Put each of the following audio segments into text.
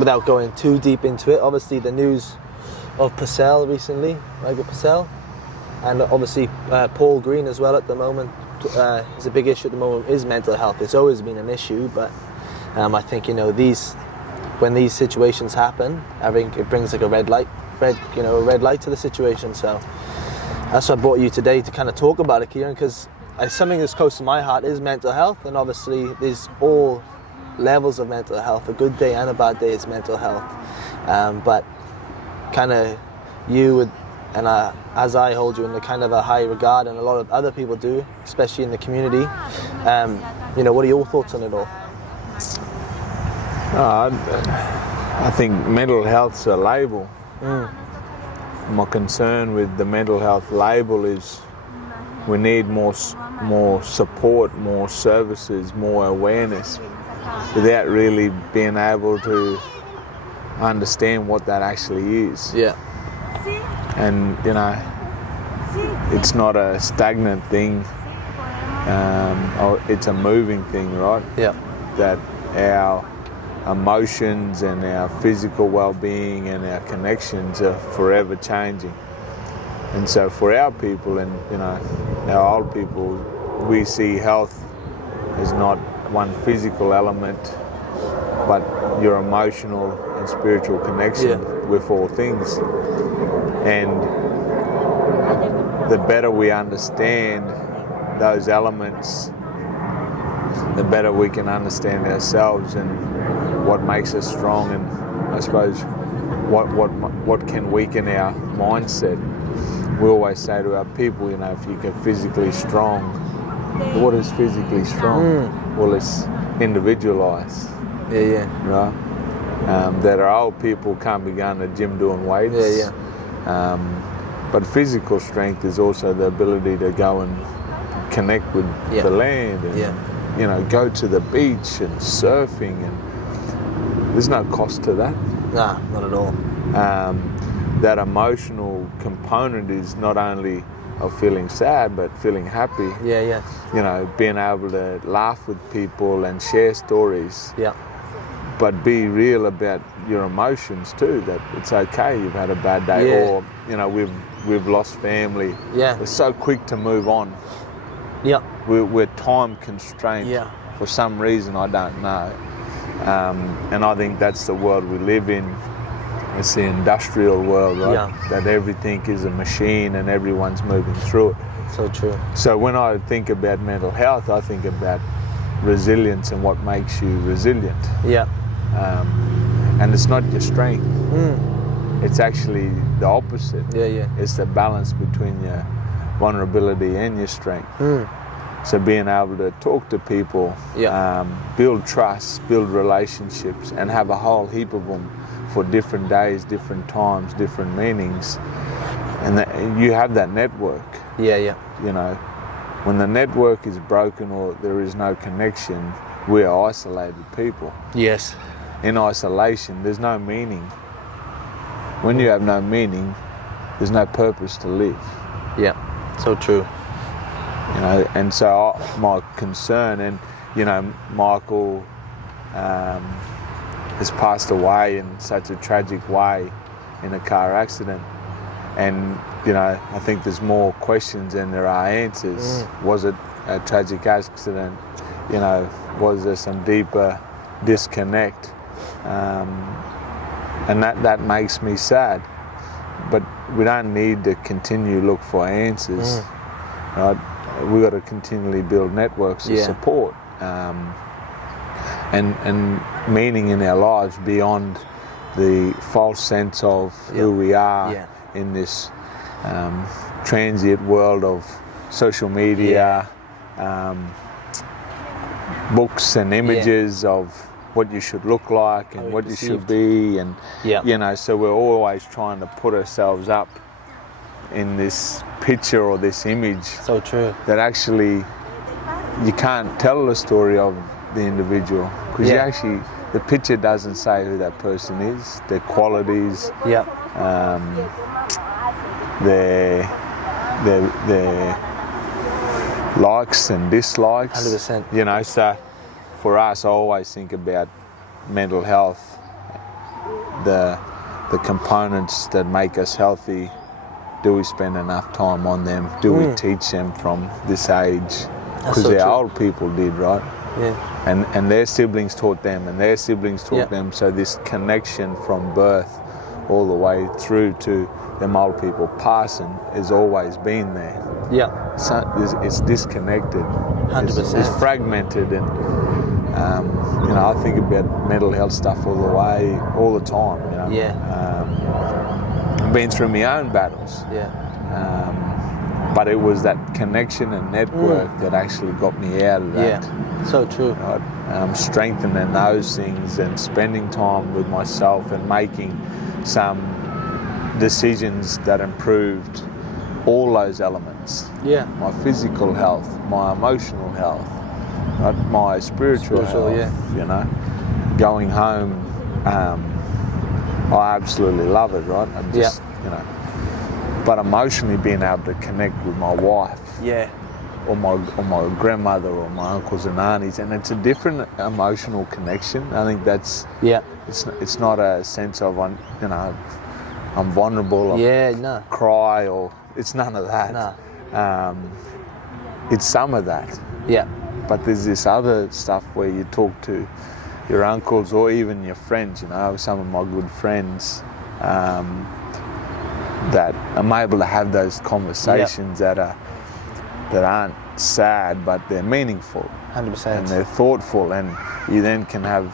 without going too deep into it, obviously the news of Purcell recently, Rugby Purcell, and obviously Paul Green as well at the moment. Is a big issue at the moment is mental health. It's always been an issue, but I think when these situations happen, I think it brings like a red light to the situation. So that's why I brought you today to kind of talk about it, Keiran, because something that's close to my heart is mental health, and obviously there's all levels of mental health. A good day and a bad day is mental health, but kind of you would. And as I hold you in a kind of a high regard, and a lot of other people do, especially in the community, what are your thoughts on it all? I think mental health's a label. My concern with the mental health label is we need more support, more services, more awareness, without really being able to understand what that actually is. Yeah. And it's not a stagnant thing, or it's a moving thing, right? Yeah. That our emotions and our physical well-being and our connections are forever changing. And so for our people and our old people, we see health as not one physical element, but your emotional and spiritual connection with all things. And the better we understand those elements, the better we can understand ourselves and what makes us strong, and I suppose what can weaken our mindset. We always say to our people, if you get physically strong, what is physically strong? Well, it's individualised. Yeah. Right? That our old people can't be going to the gym doing weights. But physical strength is also the ability to go and connect with the land and go to the beach and surfing, and there's no cost to that. Nah, not at all. That emotional component is not only of feeling sad but feeling happy. Being able to laugh with people and share stories. But be real about your emotions too, that it's okay, you've had a bad day, or we've lost family. We're so quick to move on. We're time constrained for some reason, I don't know. And I think that's the world we live in. It's the industrial world, right? That everything is a machine and everyone's moving through it. So true. So when I think about mental health, I think about resilience and what makes you resilient. And it's not your strength. It's actually the opposite. It's the balance between your vulnerability and your strength. So being able to talk to people, build trust, build relationships, and have a whole heap of them for different days, different times, different meanings, and you have that network. When the network is broken or there is no connection, we are isolated people. In isolation, there's no meaning. When you have no meaning, there's no purpose to live. So true. And so my concern, and Michael has passed away in such a tragic way in a car accident, and I think there's more questions than there are answers. Was it a tragic accident? Was there some deeper disconnect? And that makes me sad. But we don't need to continue to look for answers. Right? We've got to continually build networks of support and meaning in our lives beyond the false sense of who we are in this transient world of social media, books and images of what you should look like and what you should be, and so we're always trying to put ourselves up in this picture or this image. So true. That actually you can't tell the story of the individual, because the picture doesn't say who that person is, their qualities, their likes and dislikes. 100%. So for us, I always think about mental health the components that make us healthy, do we spend enough time on them? Do we teach them from this age? Because so our true. old people did, right? Yeah. And their siblings taught them, and their siblings taught them. So this connection from birth all the way through to them old people passing has always been there. Yeah. So it's disconnected. 100%. It's fragmented, and you know, I think about mental health stuff all the time. You know. Yeah. I've been through my own battles. Yeah. But it was that connection and network that actually got me out of that. Yeah. So true. Right? Strengthening those things and spending time with myself and making some decisions that improved all those elements. Yeah. My physical health, my emotional health, right? My spiritual health. Yeah. You know, going home, I absolutely love it. Right? I'm just, you know. But emotionally being able to connect with my wife, or my grandmother, or my uncles and aunties, and it's a different emotional connection. I think that's It's not a sense of you know, I'm vulnerable. Or cry, or it's none of that. No. It's some of that. Yeah. But there's this other stuff where you talk to your uncles or even your friends. You know, some of my good friends. That I'm able to have those conversations that aren't sad, but they're meaningful. 100%. And they're thoughtful, and you then can have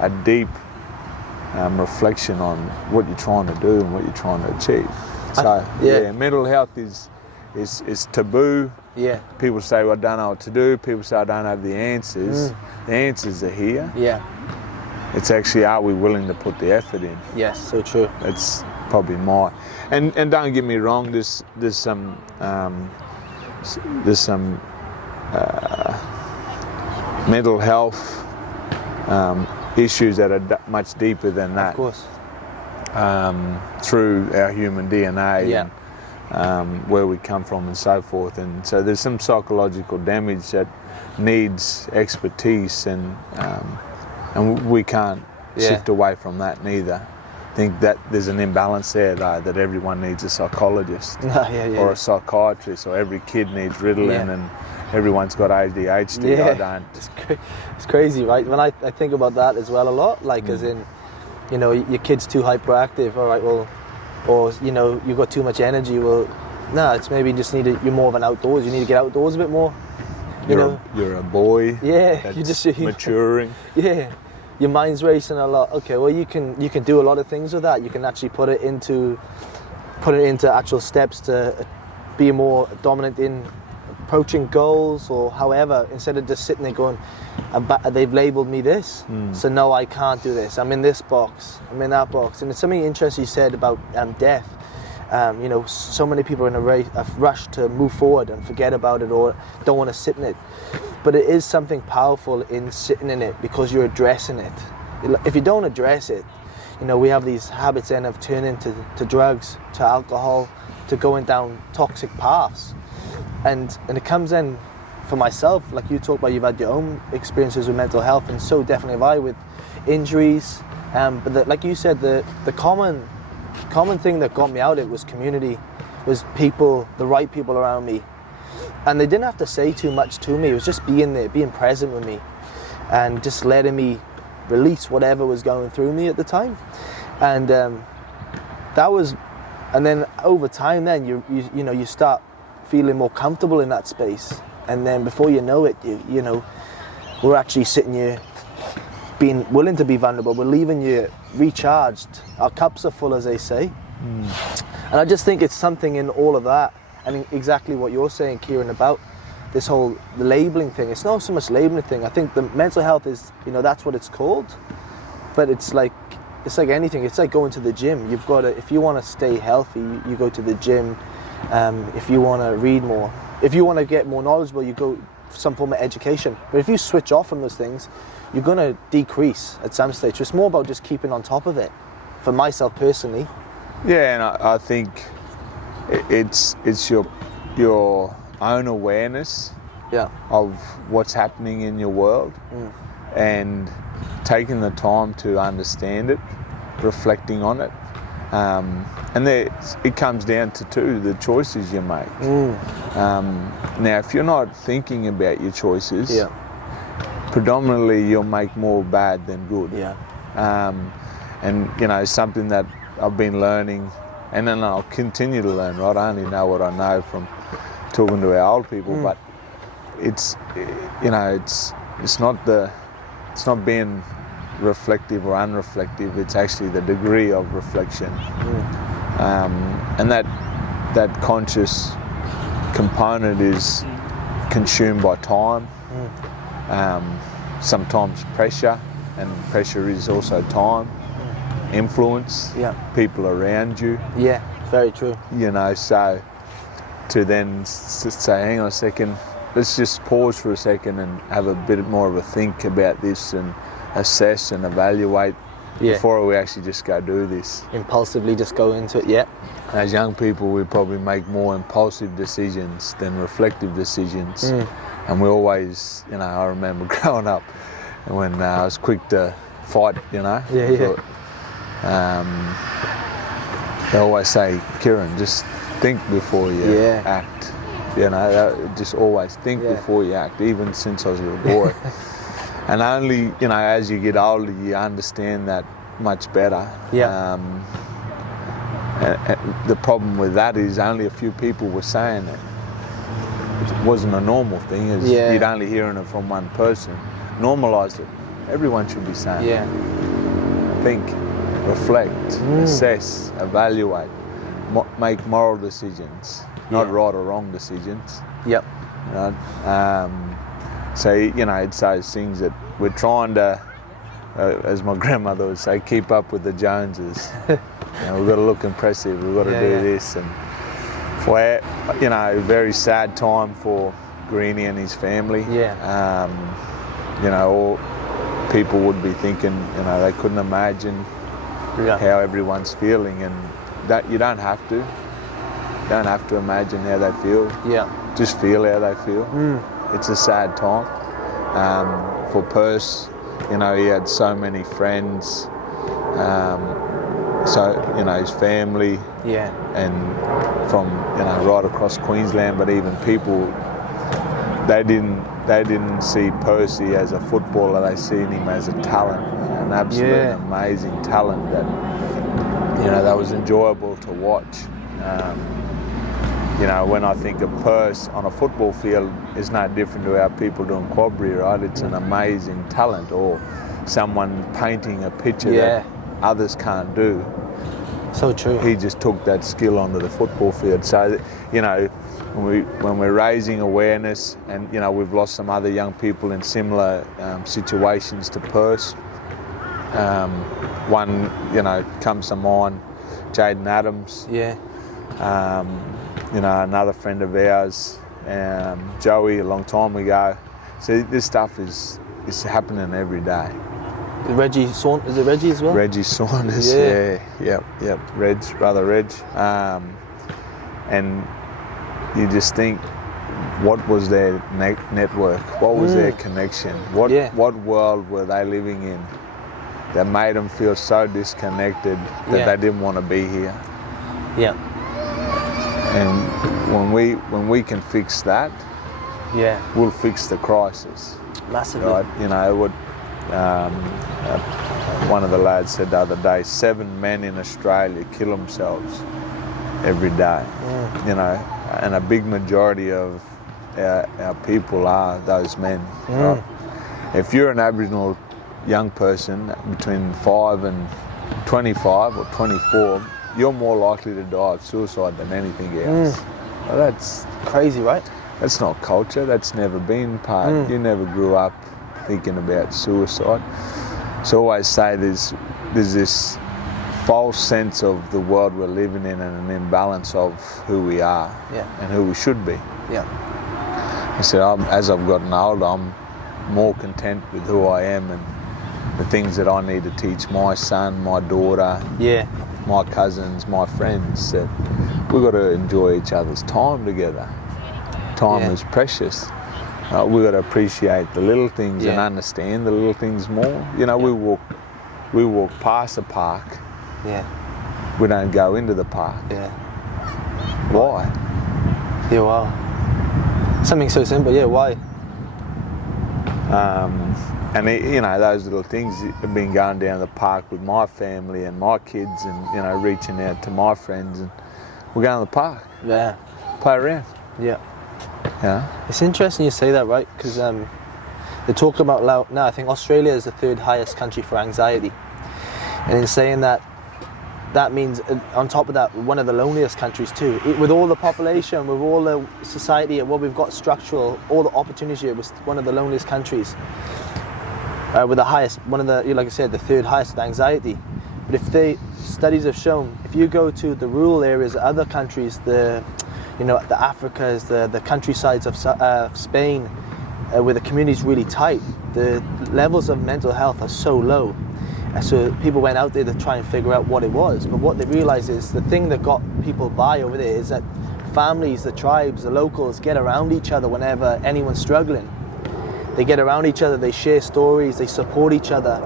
a deep reflection on what you're trying to do and what you're trying to achieve. So mental health is taboo. Yeah. People say, well, I don't know what to do. People say, I don't have the answers. The answers are here. Yeah. It's actually, are we willing to put the effort in? Yes, so true. It's probably my, and don't get me wrong. There's some mental health issues that are much deeper than that. Of course. Through our human DNA and where we come from and so forth, and so there's some psychological damage that needs expertise, and we can't shift away from that neither. I think that there's an imbalance there, though, that everyone needs a psychologist or a psychiatrist, or every kid needs Ritalin and everyone's got ADHD. I don't. It's crazy, right? When I think about that as well a lot, like as in, you know, your kid's too hyperactive, all right, well, or, you know, you've got too much energy, well, no, it's maybe you just you're more of an outdoors, you need to get outdoors a bit more. You're a boy that's you're just maturing. Yeah. Your mind's racing a lot. Okay, well you can do a lot of things with that. You can actually put it into actual steps to be more dominant in approaching goals, or however, instead of just sitting there going, they've labelled me this, so no, I can't do this. I'm in this box. I'm in that box. And it's something interesting you said about death. You know, so many people are in a rush to move forward and forget about it, or don't want to sit in it. But it is something powerful in sitting in it, because you're addressing it. If you don't address it, you know, we have these habits then of turning to drugs, to alcohol, to going down toxic paths. And it comes in, for myself, like you talk about, you've had your own experiences with mental health, and so definitely have I, with injuries. But like you said, the common thing that got me out of it was community, was people, the right people around me. And they didn't have to say too much to me. It was just being there, being present with me, and just letting me release whatever was going through me at the time. And that was, and then over time, then you start feeling more comfortable in that space. And then before you know it, you know, we're actually sitting here being willing to be vulnerable. We're leaving you recharged. Our cups are full, as they say. And I just think it's something in all of that. And exactly what you're saying, Keiran, about this whole labelling thing. It's not so much labelling thing. I think the mental health is, you know, that's what it's called. But it's like anything. It's like going to the gym. You've got to, if you want to stay healthy, you go to the gym. If you want to read more, if you want to get more knowledgeable, you go some form of education. But if you switch off from those things, you're going to decrease at some stage. So it's more about just keeping on top of it, for myself personally. Yeah, and I think it's your own awareness of what's happening in your world, and taking the time to understand it, reflecting on it. And it comes down to the choices you make. Now, if you're not thinking about your choices, predominantly you'll make more bad than good. And you know, something that I've been learning, and then I'll continue to learn. Right, I only know what I know from talking to our old people, but it's, you know, it's not being reflective or unreflective. It's actually the degree of reflection, and that conscious component is consumed by time, sometimes pressure, and pressure is also time, influence, people around you. Yeah, very true. You know, so to then say, hang on a second, let's just pause for a second and have a bit more of a think about this and assess and evaluate before we actually just go do this. Impulsively just go into it, As young people, we probably make more impulsive decisions than reflective decisions. And we always, you know, I remember growing up when I was quick to fight, you know. They always say, Keiran, just think before you act. You know, just always think before you act, even since I was a little boy. And only, you know, as you get older, you understand that much better. The problem with that is only a few people were saying it. It wasn't a normal thing. You'd only hearing it from one person. Normalise it. Everyone should be saying it. Think, reflect, assess, evaluate, make moral decisions, not right or wrong decisions. You know? So, you know, it's those things that we're trying to, as my grandmother would say, keep up with the Joneses. You know, we've got to look impressive, we've got to do this. And for, you know, very sad time for Greenie and his family. You know, all people would be thinking, you know, they couldn't imagine how everyone's feeling, and that you don't have to. You don't have to imagine how they feel. Just feel how they feel. It's a sad time. For Purce, you know, he had so many friends, so, you know, his family, and from, you know, right across Queensland, but even people, they didn't see Percy as a footballer, they seen him as a talent, an absolute amazing talent that, you know, that was enjoyable to watch. You know, when I think of Purce on a football field, it's no different to our people doing quadri, right? It's an amazing talent, or someone painting a picture that others can't do. So true. He just took that skill onto the football field. So, you know, when we're raising awareness, and, you know, we've lost some other young people in similar situations to Purce. One, you know, comes to mind, Jaden Adams. You know, another friend of ours, Joey, a long time ago. So this stuff is happening every day. Reggie Saunders, is it Reggie as well? Reggie Saunders, brother Reg. And you just think, what was their network? What was their connection? What world were they living in that made them feel so disconnected that they didn't want to be here? And when we can fix that, we'll fix the crisis. Massively. Right? You know, what one of the lads said the other day, 7 men in Australia kill themselves every day. You know, and a big majority of our people are those men. Right? If you're an Aboriginal young person between 5 and 25 or 24, you're more likely to die of suicide than anything else. Well, that's crazy, right? That's not culture. That's never been part. You never grew up thinking about suicide. So I always say there's this false sense of the world we're living in, and an imbalance of who we are and who we should be. I said, as I've gotten older, I'm more content with who I am and the things that I need to teach my son, my daughter, my cousins, my friends, that we've got to enjoy each other's time together. Time is precious. We've got to appreciate the little things and understand the little things more. You know, we we walk past the park. Yeah. We don't go into the park. Yeah. Why? Yeah, wow. Something so simple, yeah, why? And you know, those little things, have been going down the park with my family and my kids, and you know, reaching out to my friends, and we're going to the park. Yeah. Play around. Yeah. Yeah. It's interesting you say that, right? Because they talk about now, I think Australia is the 3rd highest country for anxiety. And in saying that, that means, on top of that, one of the loneliest countries too. With all the population, with all the society, and what we've got structural, all the opportunity, it was one of the loneliest countries. With the highest, one of the, like I said, the 3rd highest anxiety. But studies have shown, if you go to the rural areas of other countries, the Africas, the countrysides of Spain, where the community is really tight, the levels of mental health are so low. And so people went out there to try and figure out what it was. But what they realized is the thing that got people by over there is that families, the tribes, the locals get around each other whenever anyone's struggling. They get around each other, they share stories, they support each other.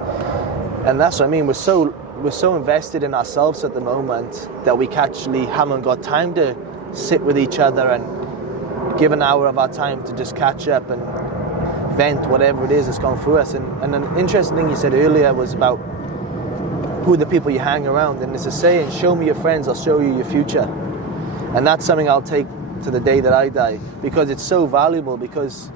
And that's what I mean, we're so invested in ourselves at the moment that we actually haven't got time to sit with each other and give an hour of our time to just catch up and vent whatever it is that's gone through us. And an interesting thing you said earlier was about who are the people you hang around. And it's a saying, show me your friends, I'll show you your future. And that's something I'll take to the day that I die, because it's so valuable. Because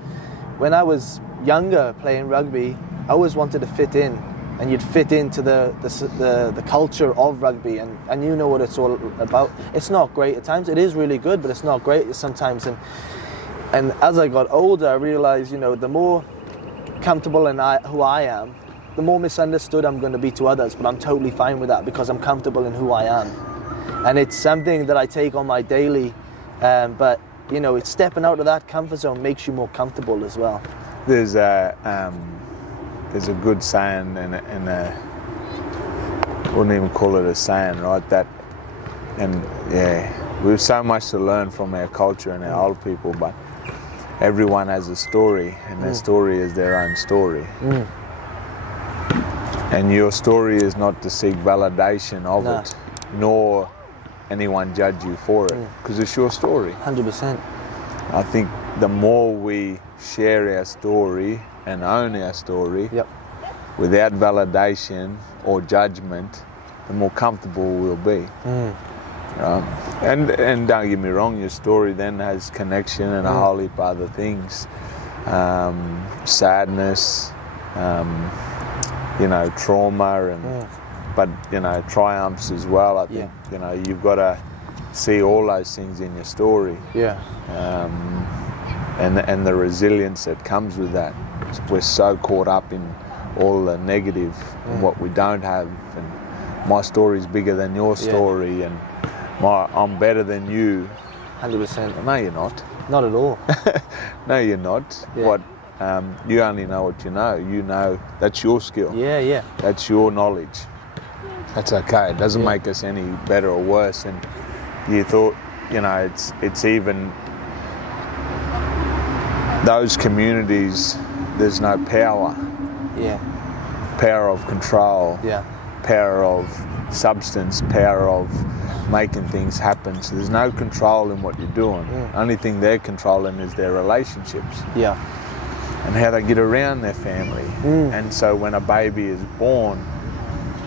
when I was younger playing rugby, I always wanted to fit in, and you'd fit into the culture of rugby, and you know what it's all about. It's not great at times. It is really good, but it's not great sometimes. And as I got older, I realized, you know, the more comfortable in who I am, the more misunderstood I'm going to be to others. But I'm totally fine with that, because I'm comfortable in who I am. And it's something that I take on my daily, but you know, it's stepping out of that comfort zone makes you more comfortable as well. There's a good saying, and I wouldn't even call it a saying, right? We have so much to learn from our culture and our old people, but everyone has a story, and their story is their own story. And your story is not to seek validation of it, nor anyone judge you for it, because it's your story. 100%. I think the more we share our story and own our story, without validation or judgment, the more comfortable we'll be. And don't get me wrong, your story then has connection and a whole heap of other things, sadness, you know, trauma, and but you know, triumphs as well. I think you know, you've got to see all those things in your story. And the resilience that comes with that. We're so caught up in all the negative and what we don't have, and my story's bigger than your story, and I'm better than you. 100%. No, you're not. Not at all. No, you're not. You only know what you know. You know, that's your skill. That's your knowledge. That's okay. It doesn't make us any better or worse. And you thought, you know, it's even those communities, there's no power. Power of control. Power of substance. Power of making things happen. So there's no control in what you're doing. Only thing they're controlling is their relationships. And how they get around their family. And so when a baby is born,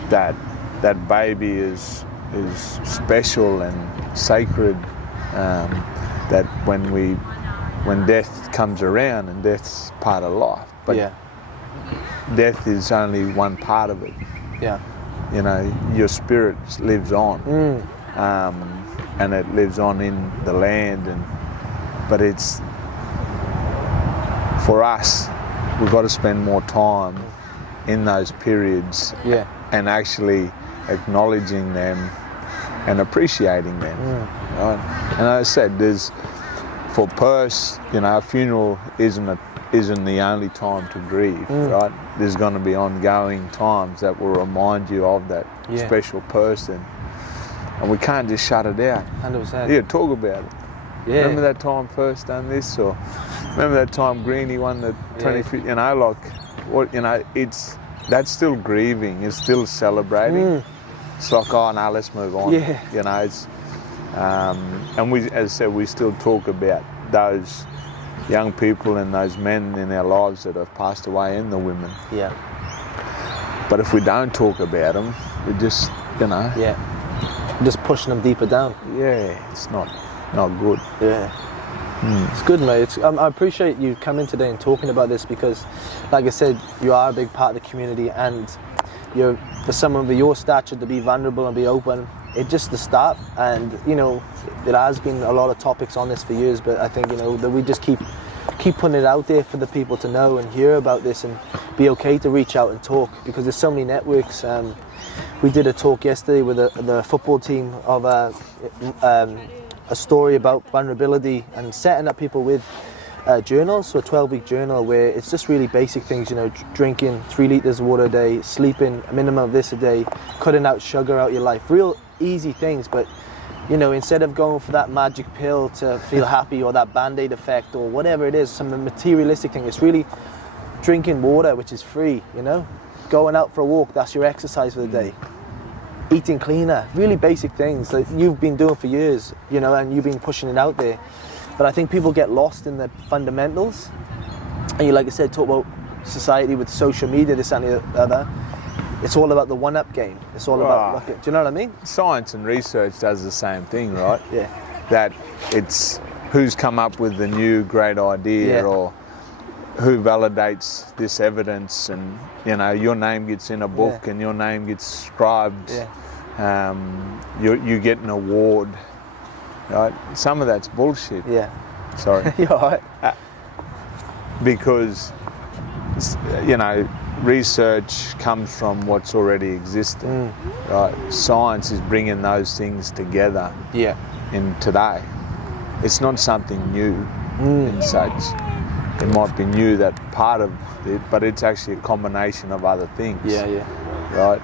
that baby is special and sacred. That when death comes around, and death's part of life, but death is only one part of it. You know, your spirit lives on, and it lives on in the land, but it's for us. We've got to spend more time in those periods, and actually acknowledging them and appreciating them. Right? And as I said, for Purce, you know, a funeral isn't the only time to grieve, right? There's going to be ongoing times that will remind you of that special person, and we can't just shut it out. 100%. Talk about it. Remember that time Purce done this, or remember that time Greenie won the 20 feet, you know, like, what, you know, it's that's still grieving. It's still celebrating. It's like, oh no, let's move on. Yeah. You know, it's and we, as I said, we still talk about those young people and those men in our lives that have passed away, and the women. Yeah. But if we don't talk about them, we just, you know. Yeah. Just pushing them deeper down. Yeah, it's not good. Yeah. It's good, mate. I appreciate you coming today and talking about this, because, like I said, you are a big part of the community, and for someone with your stature to be vulnerable and be open, it's just the start. And, you know, there has been a lot of topics on this for years, but I think, you know, that we just keep putting it out there for the people to know and hear about this, and be okay to reach out and talk, because there's so many networks. We did a talk yesterday with the football team of a story about vulnerability, and setting up people with journals, so a 12-week journal where it's just really basic things, you know, drinking 3 litres of water a day, sleeping a minimum of this a day, cutting out sugar out your life, real easy things. But, you know, instead of going for that magic pill to feel happy, or that Band-Aid effect, or whatever it is, some materialistic thing, it's really drinking water, which is free, you know, going out for a walk, that's your exercise for the day, eating cleaner, really basic things that you've been doing for years, you know, and you've been pushing it out there. But I think people get lost in the fundamentals, and you, like I said, talk about society with social media, this and the other. It's all about the one-up game. It's all about, do you know what I mean? Science and research does the same thing, right? Yeah. That it's who's come up with the new great idea, or who validates this evidence, and, you know, your name gets in a book, and your name gets scribed. Yeah. You get an award. Right? Some of that's bullshit. Yeah. Sorry. You're all right. Because, you know, research comes from what's already existed. Right? Science is bringing those things together. Yeah. In today, it's not something new in such. It might be new, that part of it, but it's actually a combination of other things. Yeah, yeah. Right?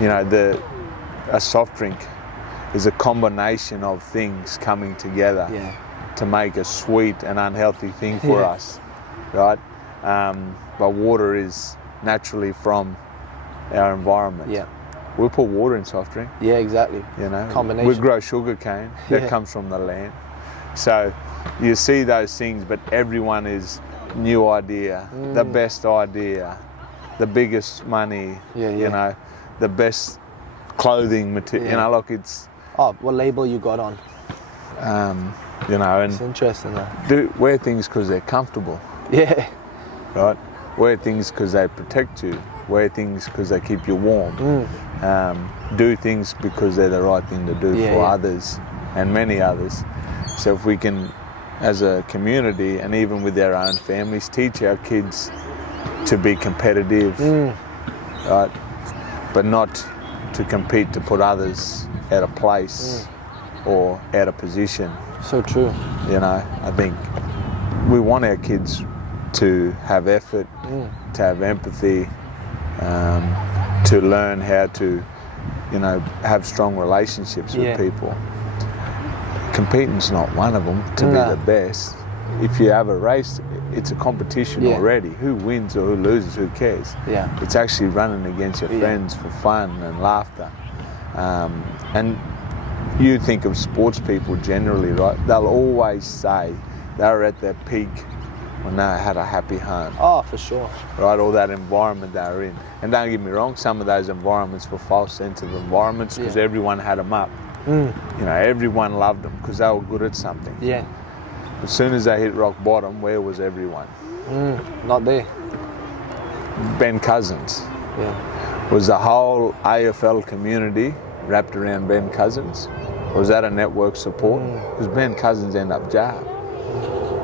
You know, a soft drink is a combination of things coming together to make a sweet and unhealthy thing for us, right? But water is naturally from our environment. Yeah. We put water in soft drink. Yeah, exactly. You know, combination. We grow sugar cane that comes from the land. So you see those things, but everyone is new idea, the best idea, the biggest money, you know, the best clothing material. You know, like it's. Oh, what label you got on? You know, and it's interesting. That. Wear things because they're comfortable. Yeah. Right. Wear things because they protect you. Wear things because they keep you warm. Do things because they're the right thing to do for others, and many others. So if we can, as a community, and even with our own families, teach our kids to be competitive, right, but not to compete to put others at a place or at a position. So true. You know, I think we want our kids to have effort, to have empathy, to learn how to, you know, have strong relationships with people. Competing's not one of them, to be the best. If you have a race, it's a competition already. Who wins or who loses, who cares? Yeah. It's actually running against your friends for fun and laughter. And you think of sports people generally, right? They'll always say they were at their peak when they had a happy home. Oh, for sure. Right, or that environment they were in. And don't get me wrong, some of those environments were false sense of environments because everyone had them up. You know, everyone loved them because they were good at something. Yeah. As soon as they hit rock bottom, where was everyone? Not there. Ben Cousins. Yeah. Was the whole AFL community wrapped around Ben Cousins? Or was that a network support? Because Ben Cousins ended up jail.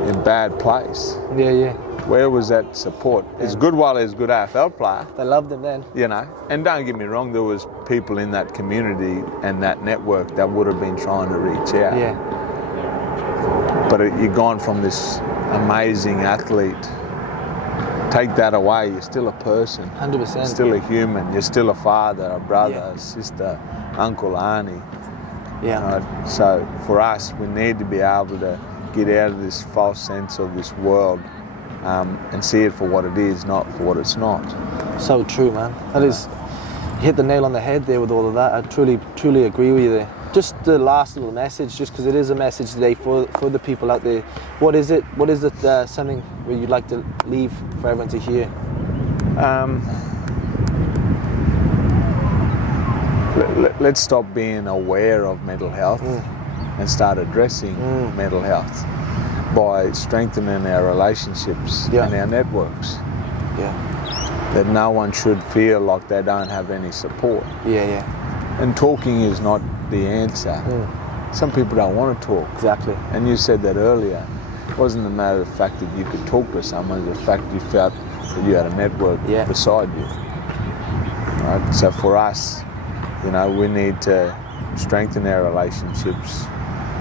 In a bad place. Yeah, yeah. Where was that support? It's good while he's a good AFL player. They loved him then. You know, and don't get me wrong, there was people in that community and that network that would have been trying to reach out. Yeah. But you've gone from this amazing athlete. Take that away, you're still a person. 100%. You're still a human. You're still a father, a brother, a sister, uncle, auntie. Yeah. Right? So for us, we need to be able to get out of this false sense of this world and see it for what it is, not for what it's not. So true, man. That is, you hit the nail on the head there with all of that. I truly agree with you there. Just the last little message, just because it is a message today for the people out there. What is it? Something where you'd like to leave for everyone to hear? Let's stop being aware of mental health and start addressing mental health by strengthening our relationships and our networks. Yeah. That no one should feel like they don't have any support. Yeah. And talking is not the answer. Some people don't want to talk. Exactly. And you said that earlier. It wasn't a matter of the fact that you could talk to someone, it was the fact you felt that you had a network beside you. Right? So for us, we need to strengthen our relationships,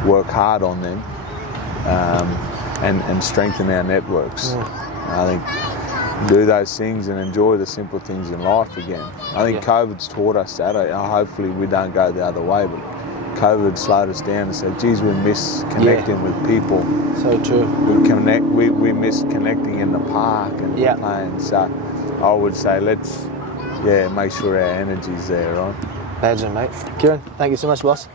work hard on them, and strengthen our networks. I think do those things and enjoy the simple things in life again. I think COVID's taught us that. Hopefully we don't go the other way, but COVID slowed us down and said, geez, we miss connecting with people. So true. We miss connecting in the park and playing. So I would say let's make sure our energy's there, right? Legend, mate. Keiran, thank you so much, boss.